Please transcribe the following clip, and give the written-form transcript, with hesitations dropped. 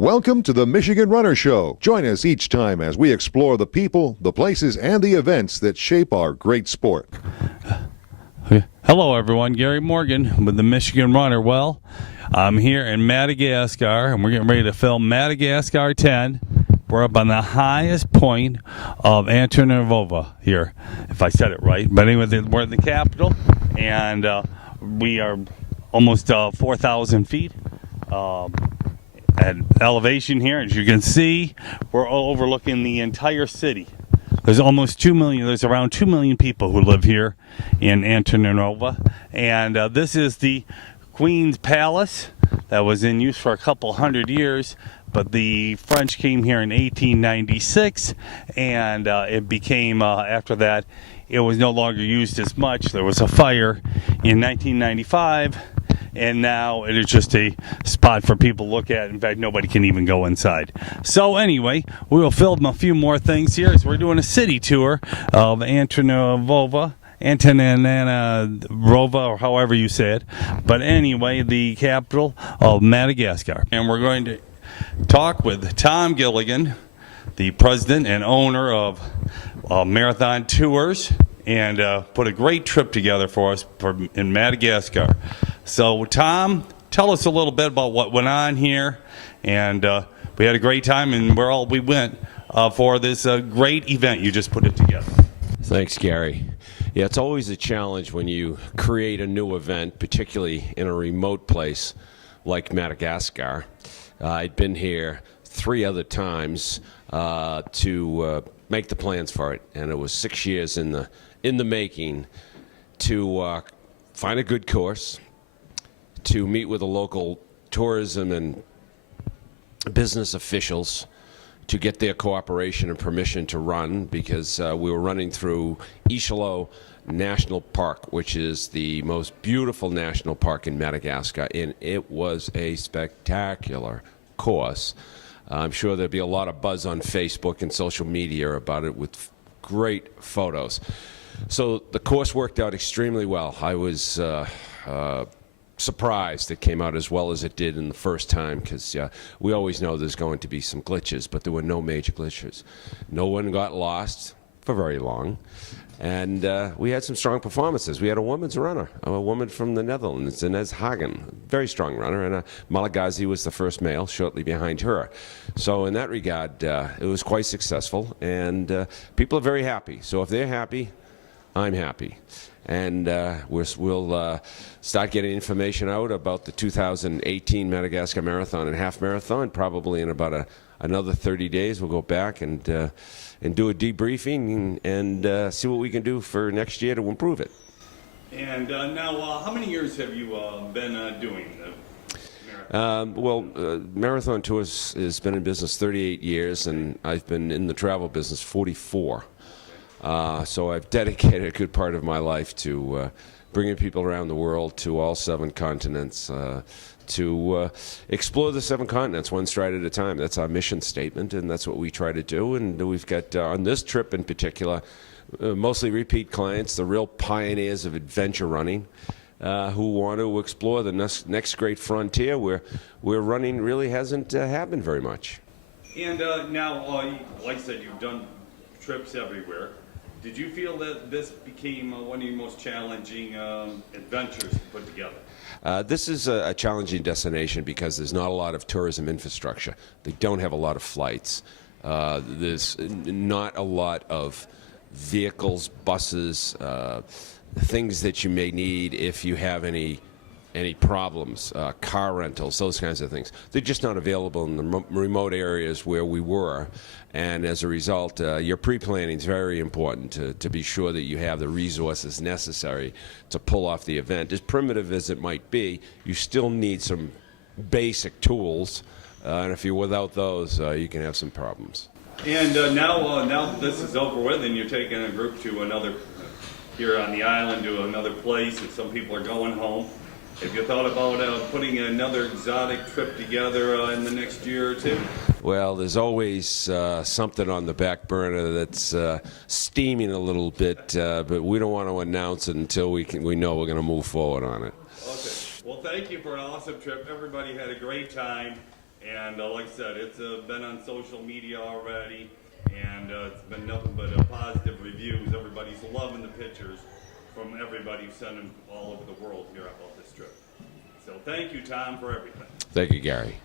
Welcome to the Michigan Runner Show. Join us each time as we explore the people, the places, and the events that shape our great sport. Hello, everyone. Gary Morgan with the Michigan Runner. Well, I'm here in Madagascar, and we're getting ready to film Madagascar 10. We're up on the highest point of Antananarivo here, if I said it right. But anyway, we're in the capital, and we are almost 4,000 feet. At elevation here, as you can see, we're overlooking the entire city. There's almost 2 million, there's around 2 million people who live here in Antananarivo. And this is the Queen's Palace that was in use for a couple hundred years, but the French came here in 1896, and it became, after that, it was no longer used as much. There was a fire in 1995. And now it is just a spot for people to look at. In fact, nobody can even go inside. So anyway, we will film a few more things here as we're doing a city tour of Antananarivo, or however you say it. But anyway, the capital of Madagascar. And we're going to talk with Tom Gilligan, the president and owner of Marathon Tours, and put a great trip together for us in Madagascar. So, Tom, tell us a little bit about what went on here, and we had a great time, and where all we went for this great event you just put it together. Thanks, Gary. Yeah, it's always a challenge when you create a new event, particularly in a remote place like Madagascar. I'd been here 3 other times to make the plans for it, and it was 6 years in the making to find a good course, to meet with the local tourism and business officials to get their cooperation and permission to run, because we were running through Ishalo National Park, which is the most beautiful national park in Madagascar, and it was a spectacular course. I'm sure there'll be a lot of buzz on Facebook and social media about it with great photos. So the course worked out extremely well. I was surprised it came out as well as it did in the first time, because we always know there's going to be some glitches, but there were no major glitches. No one got lost for very long, and we had some strong performances. We had a woman's runner, a woman from the Netherlands, Inez Hagen, very strong runner, and Malagasy was the first male shortly behind her. So in that regard, it was quite successful, and people are very happy. So if they're happy, I'm happy. And we'll start getting information out about the 2018 Madagascar Marathon and Half Marathon probably in about another 30 days. We'll go back and do a debriefing and see what we can do for next year to improve it. And now, how many years have you been doing the marathon? Marathon Tours has been in business 38 years, and I've been in the travel business 44. So I've dedicated a good part of my life to bringing people around the world to all 7 continents, to explore the 7 continents one stride at a time. That's our mission statement, and that's what we try to do. And we've got, on this trip in particular, mostly repeat clients, the real pioneers of adventure running, who want to explore the next great frontier where running really hasn't happened very much. And now, like I said, you've done trips everywhere. Did you feel that this became one of your most challenging adventures to put together? This is a challenging destination because there's not a lot of tourism infrastructure. They don't have a lot of flights. There's not a lot of vehicles, buses, things that you may need if you have any problems, car rentals, those kinds of things. They're just not available in the remote areas where we were. And as a result, your pre-planning is very important to be sure that you have the resources necessary to pull off the event. As primitive as it might be, you still need some basic tools. And if you're without those, you can have some problems. And now this is over with, and you're taking a group to another, here on the island, to another place, and some people are going home. Have you thought about putting another exotic trip together in the next year or two? Well, there's always something on the back burner that's steaming a little bit, but we don't want to announce it until we know we're going to move forward on it. Okay. Well, thank you for an awesome trip. Everybody had a great time. And like I said, it's been on social media already, and it's been nothing but positive reviews. Everybody's loving the pictures from everybody who's sent them all over the world here about this trip. So thank you, Tom, for everything. Thank you, Gary.